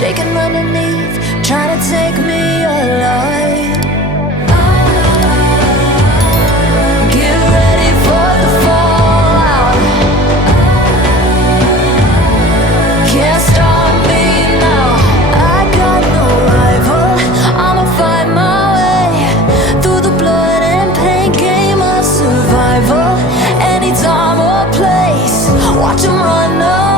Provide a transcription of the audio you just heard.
shaking underneath, trying to take me alive. Get ready for the fallout. Can't stop me now. I got no rival. I'ma fight my way through the blood and pain, game of survival. Any time or place, watch 'em run away.